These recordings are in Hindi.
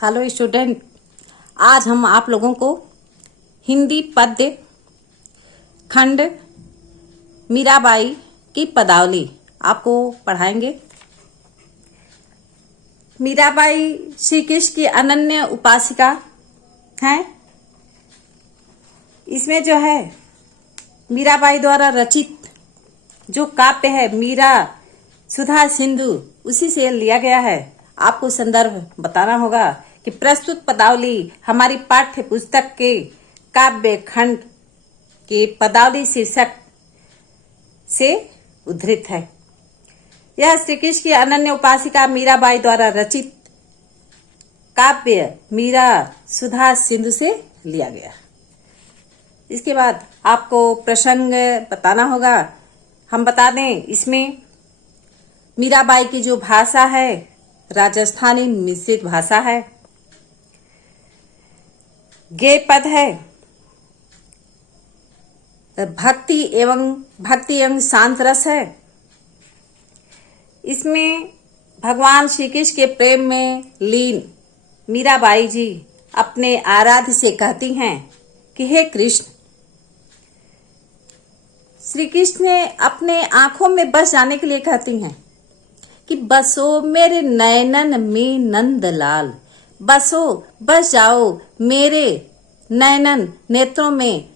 हेलो स्टूडेंट, आज हम आप लोगों को हिंदी पद्य खंड मीराबाई की पदावली आपको पढ़ाएंगे। मीराबाई श्री कृष्ण की अनन्य उपासिका हैं। इसमें जो है मीराबाई द्वारा रचित जो काव्य है मीरा सुधा सिंधु, उसी से लिया गया है। आपको संदर्भ बताना होगा कि प्रस्तुत पदावली हमारी पाठ्य पुस्तक के काव्य खंड के पदावली शीर्षक से उद्धृत है। यह श्री कृष्ण की अनन्य उपासिका मीराबाई द्वारा रचित काव्य मीरा सुधा सिंधु से लिया गया। इसके बाद आपको प्रसंग बताना होगा। हम बता दें, इसमें मीराबाई की जो भाषा है राजस्थानी मिश्रित भाषा है। गेय पद है, भक्ति एवं शांत रस है। इसमें भगवान श्री कृष्ण के प्रेम में लीन मीराबाई जी अपने आराध्य से कहती हैं कि हे कृष्ण, श्री कृष्ण ने अपने आंखों में बस जाने के लिए कहती हैं कि बसो मेरे नयनन में नंदलाल, बसो बस जाओ मेरे नयनन नेत्रों में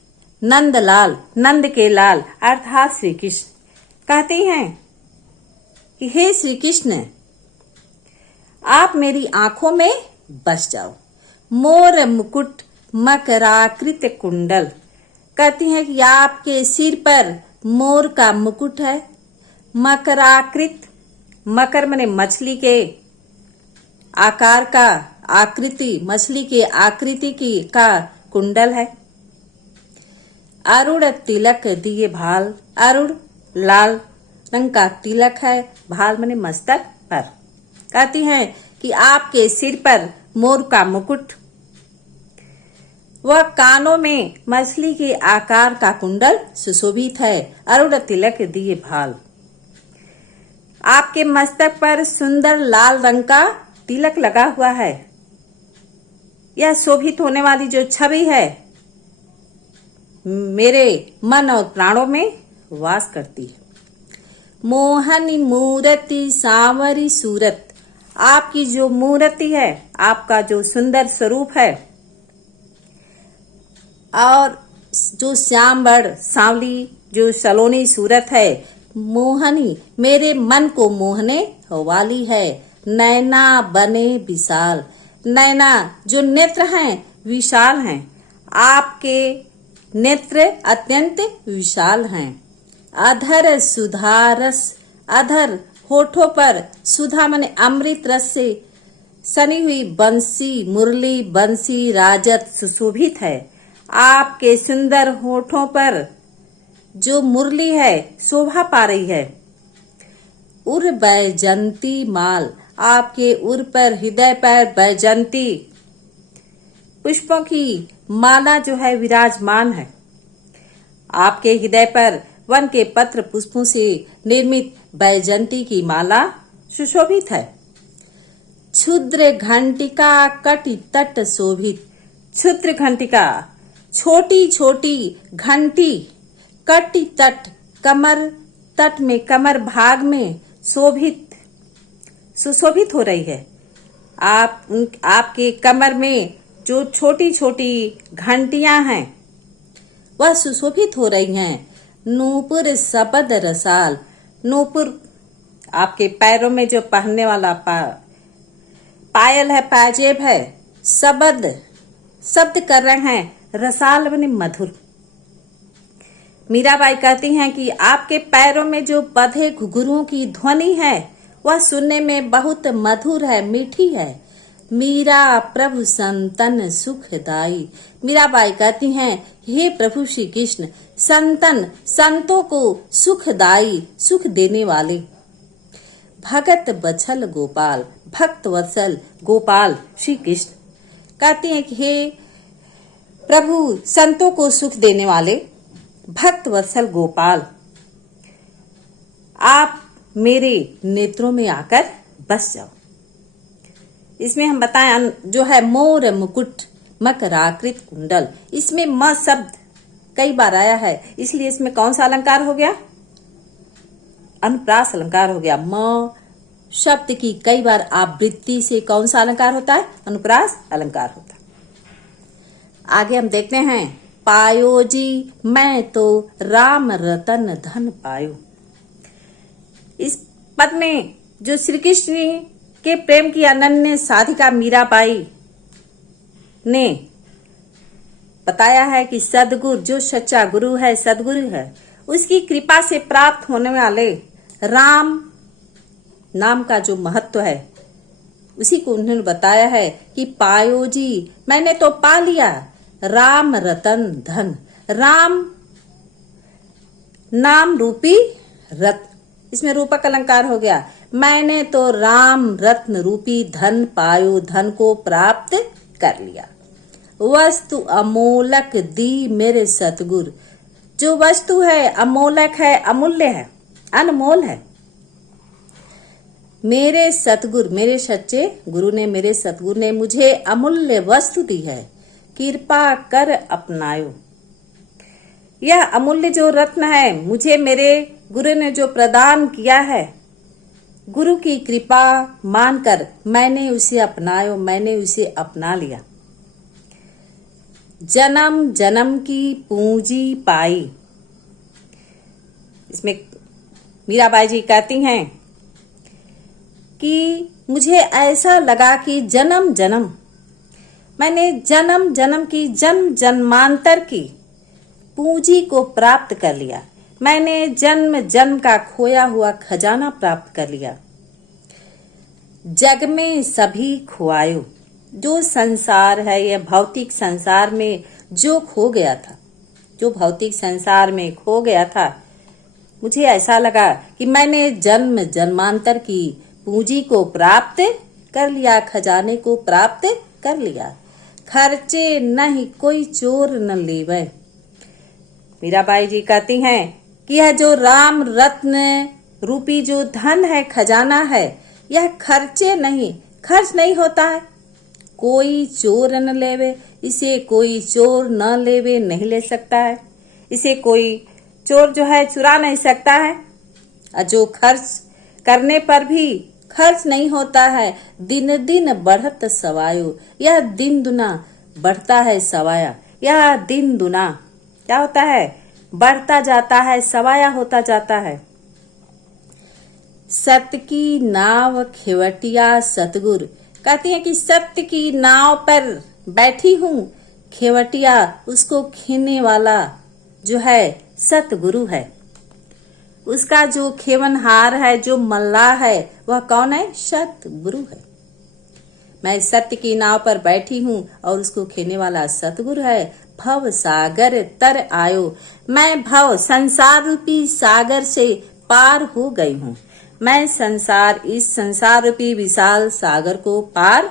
नंदलाल, नंद के लाल अर्थात श्री कृष्ण। कहती हैं कि हे श्री कृष्ण, आप मेरी आंखों में बस जाओ। मोर मुकुट मकराकृत कुंडल, कहती हैं कि आपके सिर पर मोर का मुकुट है। मकराकृत, मकर माने मछली के आकार का, आकृति मछली के आकृति की का कुंडल है। अरुण तिलक दिए भाल, अरुण लाल रंग का तिलक है, भाल माने मस्तक पर। कहती हैं कि आपके सिर पर मोर का मुकुट, वह कानों में मछली के आकार का कुंडल सुशोभित है। अरुण तिलक दिए भाल, आपके मस्तक पर सुंदर लाल रंग का तिलक लगा हुआ है। यह शोभित होने वाली जो छवि है मेरे मन और प्राणों में वास करती है। मोहनी मूर्ति सांवरी सूरत, आपकी जो मूर्ति है, आपका जो सुंदर स्वरूप है और जो श्यामवर्ण सांवली जो सलोनी सूरत है, मोहनी मेरे मन को मोहने वाली है। नैना बने विशाल, नैना जो नेत्र हैं विशाल हैं, आपके नेत्र अत्यंत विशाल हैं। अधर सुधा रस, अधर होठों पर सुधा माने अमृत रस से सनी हुई बंसी मुरली बंसी राजत सुशोभित है। आपके सुंदर होठों पर जो मुरली है शोभा पा रही है। उर बैजंती माल, आपके उर पर हृदय पर बैजंती पुष्पों की माला जो है विराजमान है। आपके हृदय पर वन के पत्र पुष्पों से निर्मित बैजंती की माला सुशोभित है। क्षुद्र घंटिका कटि तट शोभित, क्षुद्र घंटिका छोटी छोटी घंटी कटि तट कमर तट में कमर भाग में शोभित सुशोभित हो रही है। आपके कमर में जो छोटी छोटी घंटियां हैं वह सुशोभित हो रही हैं। नूपुर सबद रसाल, नूपुर आपके पैरों में जो पहनने वाला पायल है, पाजेब है। सबद शब्द कर रहे हैं, रसाल बने मधुर। मीराबाई कहती हैं कि आपके पैरों में जो बंधे घुंघरुओं की ध्वनि है वह सुनने में बहुत मधुर है, मीठी है। मीरा प्रभु संतन सुखदाई, मीराबाई कहती हैं हे प्रभु श्री कृष्ण, संतों को सुखदाई, सुख देने वाले। भगत बछल गोपाल, भक्त वत्सल गोपाल श्री कृष्ण कहती हैं कि हे प्रभु संतों को सुख देने वाले भक्त वत्सल गोपाल, आप मेरे नेत्रों में आकर बस जाओ। इसमें हम बताएं जो है मोर मुकुट मकराकृत कुंडल, इसमें म शब्द कई बार आया है, इसलिए इसमें कौन सा अलंकार हो गया? अनुप्रास अलंकार हो गया। म शब्द की कई बार आवृत्ति से कौन सा अलंकार होता है? अनुप्रास अलंकार होता है। आगे हम देखते हैं, पायो जी मैं तो राम रतन धन पायो। इस पद में जो श्री कृष्ण के प्रेम की अनन्य साधिका मीराबाई ने बताया है कि सदगुरु जो सच्चा गुरु है, सदगुरु है, उसकी कृपा से प्राप्त होने वाले राम नाम का जो महत्व है उसी को उन्होंने बताया है कि पायो जी मैंने तो पा लिया राम रतन धन, राम नाम रूपी रत्न, इसमें रूपक अलंकार हो गया। मैंने तो राम रत्न रूपी धन पायो, धन को प्राप्त कर लिया। वस्तु अमोलक दी मेरे सतगुरु, जो वस्तु है अमोलक है, अमूल्य है, अनमोल है। मेरे सतगुरु, मेरे सच्चे गुरु ने, मेरे सतगुरु ने मुझे अमूल्य वस्तु दी है, कृपा कर अपनायो। यह अमूल्य जो रत्न है मुझे मेरे गुरु ने जो प्रदान किया है, गुरु की कृपा मानकर मैंने उसे अपनायो, मैंने उसे अपना लिया। जन्म जन्म की पूंजी पाई, इसमें मीराबाई जी कहती हैं कि मुझे ऐसा लगा कि जन्म जन्म, मैंने जन्म जन्म की, जन्म जन्मांतर की पूंजी को प्राप्त कर लिया। मैंने जन्म जन्म का खोया हुआ खजाना प्राप्त कर लिया। जग में सभी खुआयो, जो संसार है यह भौतिक संसार में जो खो गया था, जो भौतिक संसार में खो गया था, मुझे ऐसा लगा कि मैंने जन्म जन्मांतर की पूंजी को प्राप्त कर लिया, खजाने को प्राप्त कर लिया। खर्चे नहीं कोई चोर न लेवे। मीराबाई जी कहती हैं कि यह जो राम रत्न रूपी जो धन है, खजाना है, यह खर्चे नहीं, खर्च नहीं होता है, कोई चोर न लेवे, इसे कोई चोर न लेवे, नहीं ले सकता है, इसे कोई चोर जो है चुरा नहीं सकता है। और जो खर्च करने पर भी खर्च नहीं होता है, दिन दिन बढ़त सवायो, यह दिन दुना बढ़ता है सवाया, यह दिन दुना क्या होता है? बढ़ता जाता है, सवाया होता जाता है। सत्य की नाव खेवटिया सतगुरु, कहती है कि सत्य की नाव पर बैठी हूँ, खेवटिया उसको खींचने वाला जो है सतगुरु है। उसका जो खेवनहार है, जो मल्लाह है, वह कौन है? सतगुरु है। मैं सत्य की नाव पर बैठी हूँ और उसको खेने वाला सतगुरु है। भव सागर तर आयो, मैं भव संसार रूपी सागर से पार हो गई हूँ। मैं संसार, इस संसार रूपी विशाल सागर को पार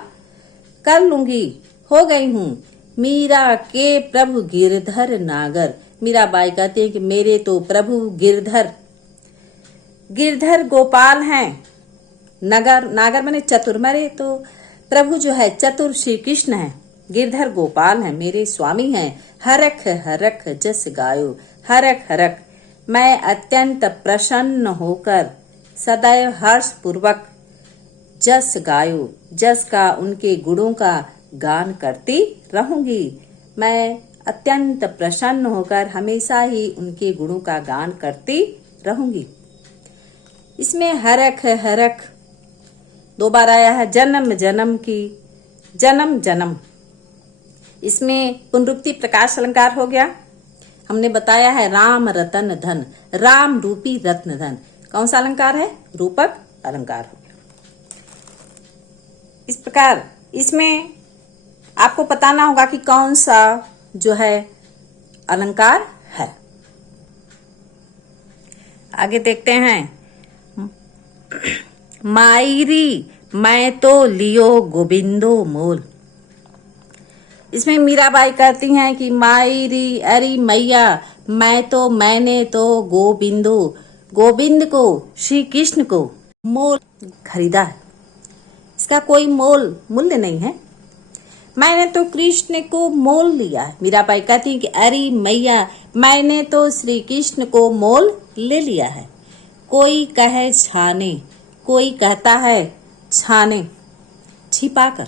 कर लूंगी, हो गई हूँ। मीरा के प्रभु गिरधर नागर, मीराबाई कहती है कि मेरे तो प्रभु गिरधर, गिरधर गोपाल हैं। नगर, नागर माने चतुर, मेरे तो प्रभु जो है चतुर श्री कृष्ण है, गिरधर गोपाल हैं, मेरे स्वामी हैं। हरख हरख जस गायो, हरख हरख, मैं अत्यंत प्रसन्न होकर सदैव हर्ष पूर्वक जस गायो, जस का, उनके गुणों का गान करती रहूंगी। मैं अत्यंत प्रसन्न होकर हमेशा ही उनके गुणों का गान करती रहूंगी। इसमें हरख हरख दो बार आया है। जन्म जन्म की, जन्म जन्म, इसमें पुनरुक्ति प्रकाश अलंकार हो गया। हमने बताया है राम रतन धन, राम रूपी रत्न धन, कौन सा अलंकार है? रूपक अलंकार हो गया। इस प्रकार इसमें आपको बताना होगा कि कौन सा जो है अलंकार है। आगे देखते हैं, मायरी मैं तो लियो गोविंदो मोल। इसमें मीराबाई कहती हैं कि मायरी, अरे मैया, मैं तो, मैंने तो गोविंदो, गोविंद को, श्री कृष्ण को मोल खरीदा है। इसका कोई मूल्य नहीं है। मैंने तो कृष्ण को मोल लिया। मीराबाई कहती कि अरे मैया, मैंने तो श्री कृष्ण को मोल ले लिया है। कोई कहे छाने, कोई कहता है छाने छिपाकर,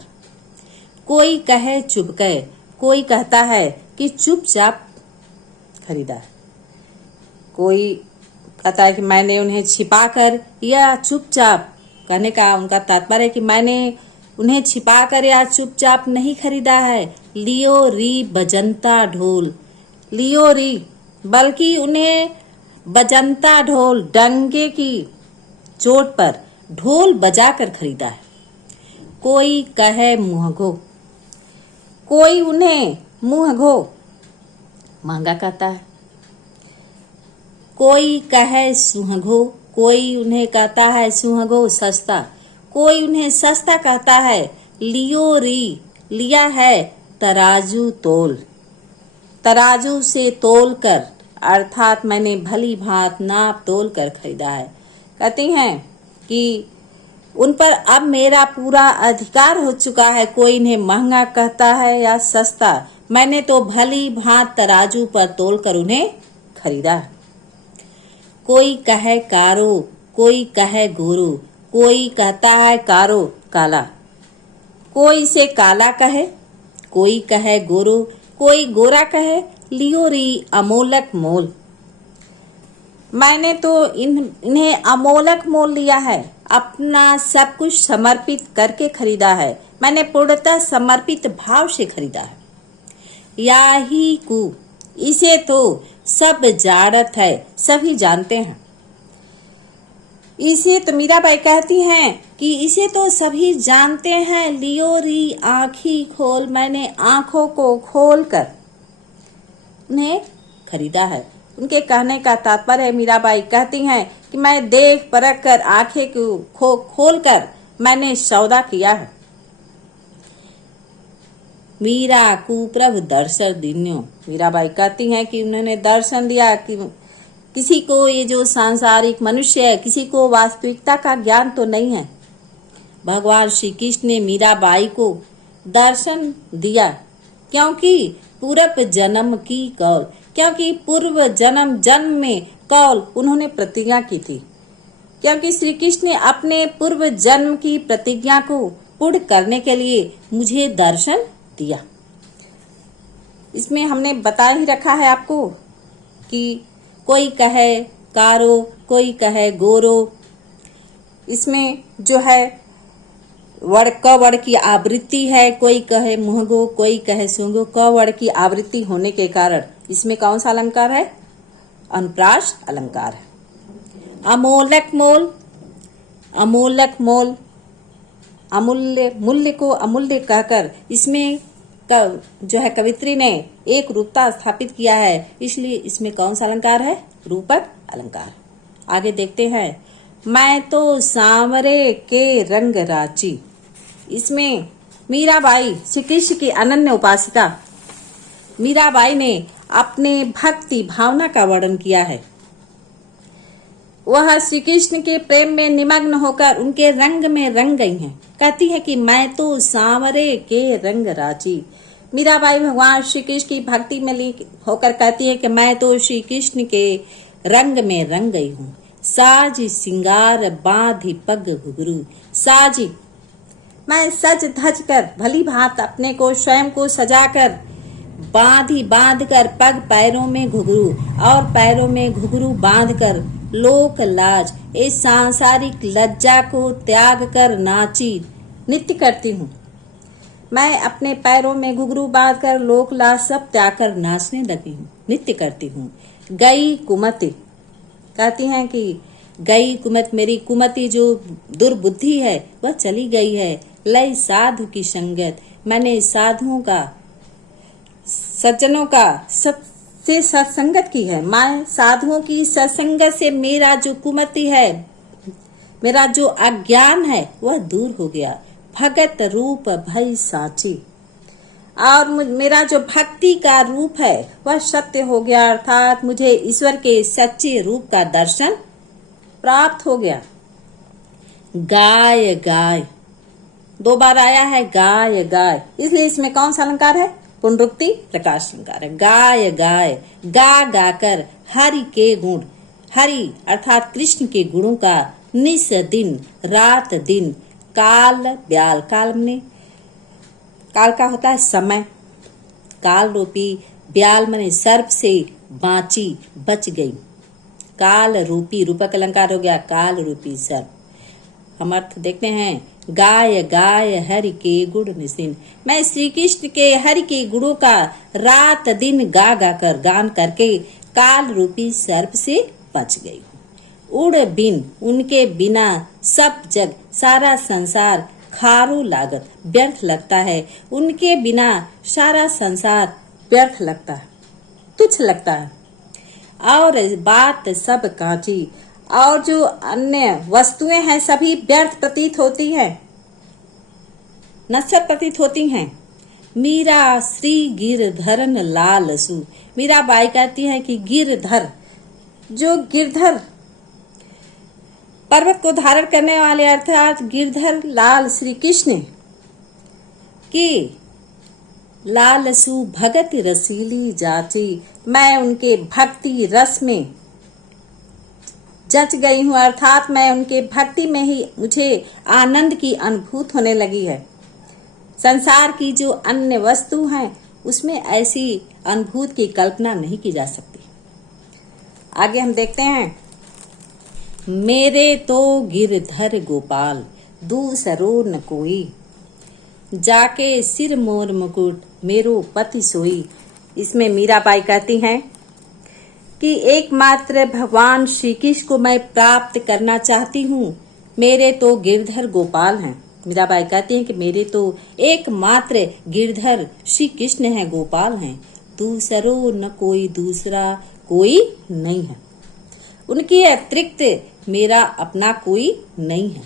कोई कहे चुपके, कोई कहता है कि चुपचाप खरीदा है। कोई कहता है कि मैंने उन्हें छिपाकर या चुपचाप, कहने का उनका तात्पर्य है कि मैंने उन्हें छिपाकर या चुपचाप नहीं खरीदा है। लियो री बजंता ढोल, लियो री, बल्कि उन्हें बजंता ढोल, डंके की चोट पर ढोल बजाकर खरीदा है। कोई कहे मुँहगो, कोई उन्हें मुँहगो महंगा कहता है। कोई कहे सुहगो, कोई उन्हें कहता है सुहगो सस्ता, कोई उन्हें सस्ता कहता है। लियो री, लिया है तराजू तोल, तराजू से तोल कर, अर्थात मैंने भली भांत नाप तोल कर खरीदा है। कहती हैं कि उन पर अब मेरा पूरा अधिकार हो चुका है। कोई इन्हें महंगा कहता है या सस्ता, मैंने तो भली भांत तराजू पर तोल कर उन्हें खरीदा। कोई कहे कारो, कोई कहे गोरू, कोई कहता है कारो काला, कोई इसे काला कहे, कोई कहे गोरू, कोई गोरा कहे। लियो री अमोलक मोल, मैंने तो इन्हें अमोलक मोल लिया है। अपना सब कुछ समर्पित करके खरीदा है। मैंने पूर्णतः समर्पित भाव से खरीदा है। याही कु, इसे तो सब जाड़त है, सभी जानते हैं। इसे तो मीराबाई कहती हैं कि इसे तो सभी जानते हैं। लियो री आँखी खोल, मैंने आँखों को खोल कर उन्हें खरीदा है। उनके कहने का तात्पर्य, मीराबाई कहती हैं कि मैं देख परख कर, आंखें को खोल कर मैंने सौदा किया है। मीरा कुप्रभ दर्शन दिन्यो, मीराबाई कहती हैं कि उन्होंने दर्शन दिया कि किसी को ये जो सांसारिक मनुष्य है, किसी को वास्तविकता का ज्ञान तो नहीं है। भगवान श्री कृष्ण ने मीराबाई को दर्शन दिया क्योंकि पूर्व जन्म की कौल, क्योंकि पूर्व जन्म में कौल उन्होंने प्रतिज्ञा की थी। क्योंकि श्री कृष्ण ने अपने पूर्व जन्म की प्रतिज्ञा को पूर्ण करने के लिए मुझे दर्शन दिया। इसमें हमने बता ही रखा है आपको कि कोई कहे कारो, कोई कहे गोरो। इसमें जो है क वर्ण की आवृत्ति है। कोई कहे मुहगो, कोई कहे सुंगो। क वर्ण की आवृत्ति होने के कारण इसमें कौन सा अलंकार है? अनुप्रास अलंकार है। अमोलक मोल, अमोलक मोल, अमूल्य, मूल्य को अमूल्य कहकर इसमें जो है कवित्री ने एक रूपता स्थापित किया है, इसलिए इसमें कौन सा अलंकार है? रूपक अलंकार। आगे देखते हैं। मैं तो सांवरे के रंग राची, इसमें मीराबाई श्री कृष्ण की अनन्य उपासिका मीराबाई ने अपने भक्ति भावना का वर्णन किया है। वह श्री कृष्ण के प्रेम में निमग्न होकर उनके रंग में रंग गई हैं। कहती है कि मैं तो सांवरे के रंग राची। मीराबाई भगवान श्री कृष्ण की भक्ति में लीन होकर कहती है कि मैं तो श्री कृष्ण के रंग में रंग गई हूँ। साज सिंगार बांधी पग घुघरू, साजी, मैं सज धज कर भली भांत अपने को स्वयं को सजाकर बांध कर पग पैरों में घुघरू और पैरों में घुघरू बांध कर लोक लाज, इस सांसारिक लज्जा को त्याग कर नाची नृत्य करती हूँ। मैं अपने पैरों में घुघरू बांध कर लोक लाज सब त्याग कर नाचने लगी हूँ, नृत्य करती हूँ। गई कुमति, कहती हैं कि गई कुमत, मेरी कुमति जो दुर्बुद्धि है वह चली गई है। लय साधु की संगत, मैंने साधुओं का, सज्जनों का से सत्संगत की है। मैं साधुओं की सत्संगत से मेरा जो कुमति है, मेरा जो अज्ञान है वह दूर हो गया। भगत रूप भई साची, और मेरा जो भक्ति का रूप है वह सत्य हो गया, अर्थात मुझे ईश्वर के सच्चे रूप का दर्शन प्राप्त हो गया। गाय गाय, दो बार आया है गाय गाय, इसलिए इसमें कौन सा अलंकार है? पुनरुक्ति प्रकाश अलंकार है। गाय गाय, गा गाकर हरि के गुण, हरि अर्थात कृष्ण के गुणों का निस दिन रात दिन, काल ब्याल, काल मने काल का होता है समय, काल रूपी ब्याल मने सर्प से बाँची बच गई, काल रूपी, रूपक अलंकार हो गया काल रूपी सर्प। हम अर्थ देखते हैं, गाय गाय हरि के गुण निसिन, मैं श्री कृष्ण के हरि के गुणों का रात दिन गा गा कर, गान करके काल रूपी सर्प से बच गई हूँ। उड़ बिन, उनके बिना सब जग सारा संसार खारू लागत, व्यर्थ लगता है, उनके बिना सारा संसार व्यर्थ लगता है, तुच्छ लगता है। और बात सब कांची, और जो अन्य वस्तुएं हैं सभी व्यर्थ प्रतीत होती है, नश्वर प्रतीत होती हैं। मीरा श्री गिरधरन लाल सु, मीरा बाई कहती है कि गिरधर, जो गिरधर पर्वत को धारण करने वाले अर्थात गिरधर लाल श्री कृष्ण की लाल सु भगत रसीली जाची, मैं उनके भक्ति रस में जच गई हूँ, अर्थात मैं उनके भक्ति में ही मुझे आनंद की अनुभूत होने लगी है। संसार की जो अन्य वस्तु हैं उसमें ऐसी अनुभूत की कल्पना नहीं की जा सकती। आगे हम देखते हैं, मेरे तो गिरधर गोपाल दूसरो न कोई, जाके सिर मोर मुकुट मेरो पति सोई। इसमें मीराबाई कहती हैं कि एकमात्र भगवान श्री कृष्ण को मैं प्राप्त करना चाहती हूँ, मेरे तो गिरधर गोपाल हैं। मीराबाई कहती हैं कि मेरे तो एकमात्र गिरधर श्री कृष्ण हैं, गोपाल हैं, दूसरो न कोई, दूसरा कोई नहीं है, उनके अतिरिक्त मेरा अपना कोई नहीं है।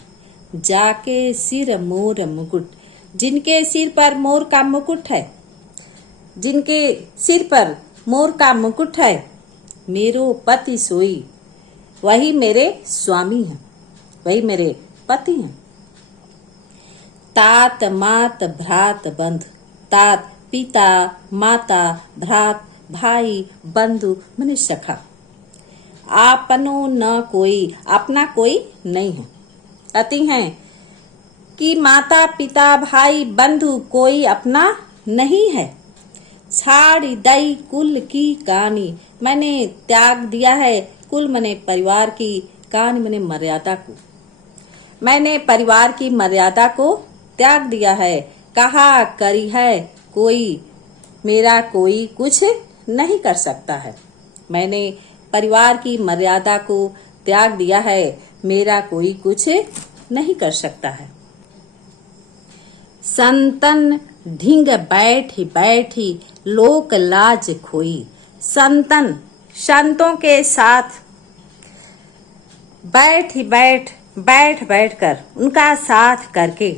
जाके सिर मोर मुकुट, जिनके सिर पर मोर का मुकुट है, जिनके सिर पर मोर का मुकुट है, मेरो पति सोई, वही मेरे स्वामी हैं, वही मेरे पति हैं। तात मात भ्रात बंधु, तात पिता माता भ्रात भाई बंधु मने सखा, आपनो न कोई, अपना कोई नहीं है। कहती हैं कि माता पिता भाई बंधु कोई अपना नहीं है। छाड़ी दई कुल की कहानी, मैंने त्याग दिया है, कुल मने परिवार की, कहानी मने मर्यादा को, मैंने परिवार की मर्यादा को त्याग दिया है। कहा करी है कोई, मेरा कोई कुछ नहीं कर सकता है, मैंने परिवार की मर्यादा को त्याग दिया है, मेरा कोई कुछ नहीं कर सकता है। संतन ढिंग बैठी बैठी लोक लाज खोई, संतन संतों के साथ बैठ कर उनका साथ करके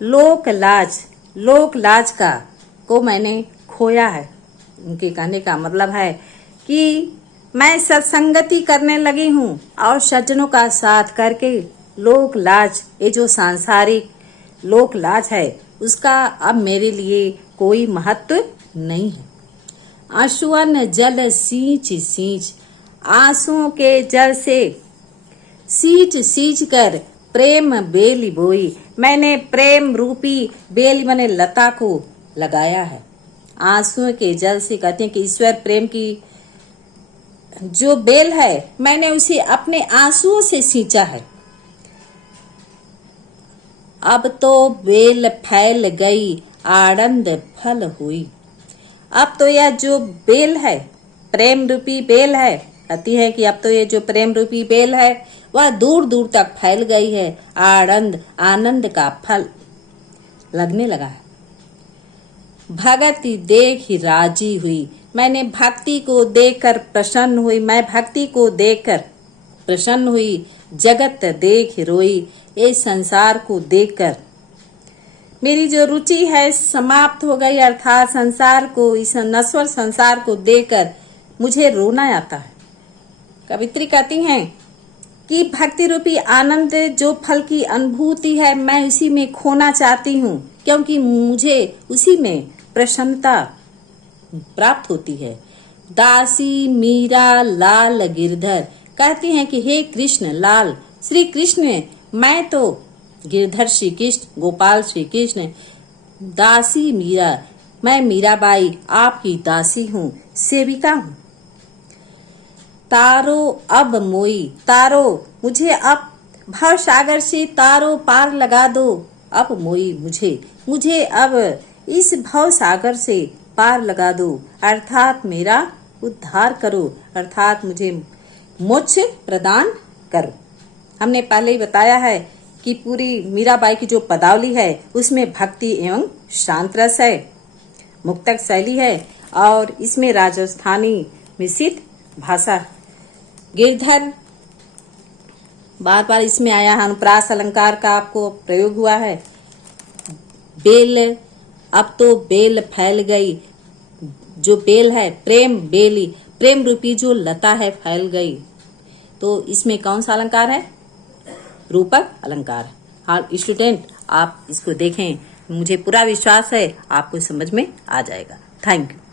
लोक लाज का को मैंने खोया है। उनके कहने का मतलब है कि मैं सत्संगति करने लगी हूँ और सज्जनों का साथ करके लोक लाज, ये जो सांसारिक लोक लाज है उसका अब मेरे लिए कोई महत्व नहीं है। आंसुअन जल सींच सींच, आंसुओं के जल से सींच सींच कर प्रेम बेली बोई, मैंने प्रेम रूपी बेली मने लता को लगाया है। आंसुओं के जल से कहते हैं कि ईश्वर प्रेम की जो बेल है मैंने उसे अपने आंसुओं से सींचा है। अब तो बेल फैल गई आनंद फल हुई, अब तो यह जो बेल है प्रेम रूपी बेल है, कहती है कि अब तो ये जो प्रेम रूपी बेल है वह दूर दूर तक फैल गई है, आनंद का फल लगने लगा है। भक्ति देख ही राजी हुई, मैंने भक्ति को देखकर प्रसन्न हुई, मैं भक्ति को देखकर प्रसन्न हुई। जगत देख रोई, ये संसार को देखकर मेरी जो रुचि है समाप्त हो गई, अर्थात संसार को, इस नश्वर संसार को देखकर मुझे रोना आता है। कवित्री कहती हैं कि भक्ति रूपी आनंद जो फल की अनुभूति है, मैं उसी में खोना चाहती हूँ, क्योंकि मुझे उसी में प्रसन्नता प्राप्त होती है। दासी मीरा लाल गिरधर कहती हैं कि हे कृष्ण लाल श्री कृष्ण, मैं तो गिरधर श्री कृष्ण, गोपाल श्री कृष्ण, दासी मीरा, मैं मीराबाई आपकी दासी हूँ, सेविका हूँ। तारो अब मोई, तारो मुझे अब भव सागर से तारो पार लगा दो। अब मोई मुझे अब इस भव सागर से पार लगा दो, अर्थात मेरा उद्धार करो, अर्थात मुझे मोक्ष प्रदान करो। हमने पहले ही बताया है कि पूरी मीराबाई की जो पदावली है उसमें भक्ति एवं शांत रस है, मुक्तक शैली है और इसमें राजस्थानी मिश्रित भाषा। गिरधर बार बार इसमें आया है, अनुप्रास अलंकार का आपको प्रयोग हुआ है। बेल, अब तो बेल फैल गई, जो बेल है प्रेम बेली, प्रेम रूपी जो लता है फैल गई। तो इसमें कौन सा अलंकार है? रूपक अलंकार। हाँ स्टूडेंट, आप इसको देखें, मुझे पूरा विश्वास है आपको समझ में आ जाएगा। Thank you.